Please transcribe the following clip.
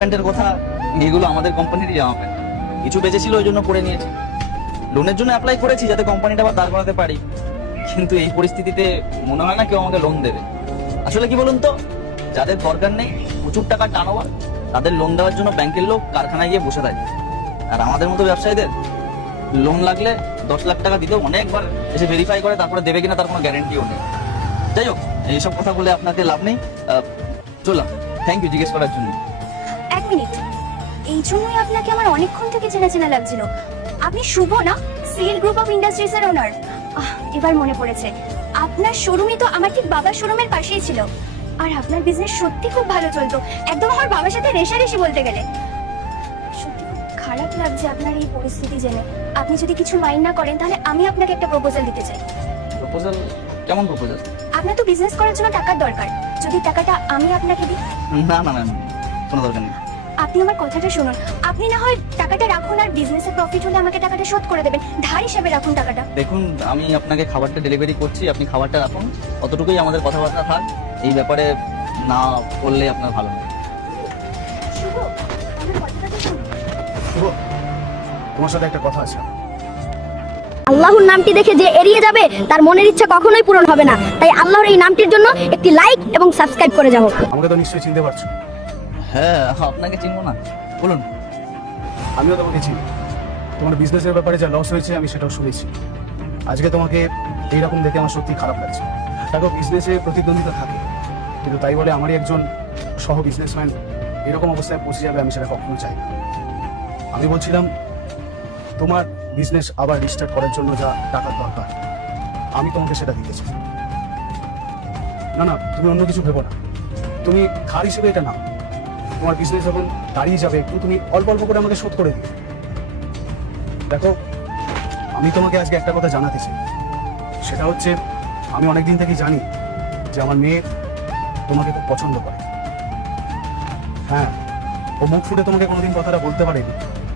প্যান্টের কথা, এগুলো আমাদের কোম্পানিরই জামা প্যান্ট। কিছু বেঁচেছিল ওই জন্য পরে নিয়েছি। লোনের জন্য অ্যাপ্লাই করেছি যাতে কোম্পানিটা আবার দাঁড় করাতে পারি, কিন্তু এই পরিস্থিতিতে মনে হয় না কেউ আমাকে লোন দেবে। আসলে কি বলুন তো, যাদের দরকার নেই প্রচুর টাকা টানোয়ার, তাদের লোন দেওয়ার জন্য ব্যাংকের লোক কারখানায় গিয়ে বসে থাকে। আর আমাদের মতো ব্যবসায়ীদের লোন লাগলে 10 লাখ টাকা দিতেও অনেকবার এসে ভেরিফাই করে, তারপরে দেবে কিনা তার কোনো গ্যারেন্টিও নেই। যাই হোক, এইসব কথা বলে আপনাকে লাভ নেই। চললাম, থ্যাংক ইউ জিজ্ঞেস করার জন্য। এক মিনিট, এই জন্যই আপনাকে আমার অনেকক্ষণ থেকে চেনা চেনা লাগছিল। আপনি শুভ না, সিএল গ্রুপ অফ ইন্ডাস্ট্রিজ এর ওনার? এবার মনে পড়েছে, আপনার শোরুমই তো আমার ঠিক বাবার শোরুমের পাশেই ছিল। আর আপনার বিজনেস সত্যি খুব ভালো চলতো, একদম আমার বাবার সাথে রেশারেশি বলতে গেলে। সত্যি খুব খারাপ লাগছে আপনার এই পরিস্থিতি জেনে। আপনি যদি কিছু মাইন্ড না করেন তাহলে আমি আপনাকে একটা প্রপোজাল দিতে চাই। প্রপোজাল? কেমন প্রপোজাল? আপনার তো বিজনেস করার জন্য টাকার দরকার, যদি টাকাটা আমি আপনাকে দিই। না না না, কোনো দরকার নেই। আপনি আমার কথাটা শুনুন, আপনি না হয় টাকাটা রাখুন, আর বিজনেসের প্রফিট হলে আমাকে টাকাটা শোধ করে দেবেন। ধার হিসেবে রাখুন টাকাটা। দেখুন, আমি আপনাকে খাবারটা ডেলিভারি করছি, আপনি খাবারটা রাখুন, অতটুকুই আমাদের কথাবার্তা থাক। এই ব্যাপারে না করলে আপনার ভালো নয়। শুভ, আমার কথাটা তো শুনুন। শুভ, তোমার সাথে একটা কথা আছে। আল্লাহর নামটি দেখে যে এড়িয়ে যাবে তার মনের ইচ্ছা কখনোই পূরণ হবে না। তাই আল্লাহর এই নামটির জন্য একটি লাইক এবং সাবস্ক্রাইব করে যাও। আমাকে তো নিশ্চয়ই চিনতে পারছো। হ্যাঁ, আপনাকে চিনবো না? বলুন। আমিও তোমাকে চিনি। তোমার বিজনেসের ব্যাপারে যা লস হয়েছে আমি সেটাও শুনেছি। আজকে তোমাকে এইরকম দেখে আমার সত্যি খারাপ লাগছে। দেখো, বিজনেসে প্রতিদ্বন্দ্বিতা থাকে, কিন্তু তাই বলে আমারই একজন সহ বিজনেসম্যান এরকম অবস্থায় পৌঁছে যাবে আমি সেটা কখনো চাই না। আমি বলছিলাম, তোমার বিজনেস আবার রিস্টার্ট করার জন্য যা টাকার দরকার আমি তোমাকে সেটা দিতেছি। না না, তুমি অন্য কিছু ভেবো না, তুমি ধার হিসেবে এটা নাও। তোমার বিজনেস যখন দাঁড়িয়ে যাবে একটু, তুমি অল্প অল্প করে আমাকে শোধ করে দিবে। দেখো, আমি তোমাকে আজকে একটা কথা জানাতে চাই, সেটা হচ্ছে আমি অনেকদিন থেকেই জানি যে আমার মেয়ে তোমাকে খুব পছন্দ করে। হ্যাঁ, ও মুখ ফুটে তোমাকে কোনোদিন কথাটা বলতে পারেনি,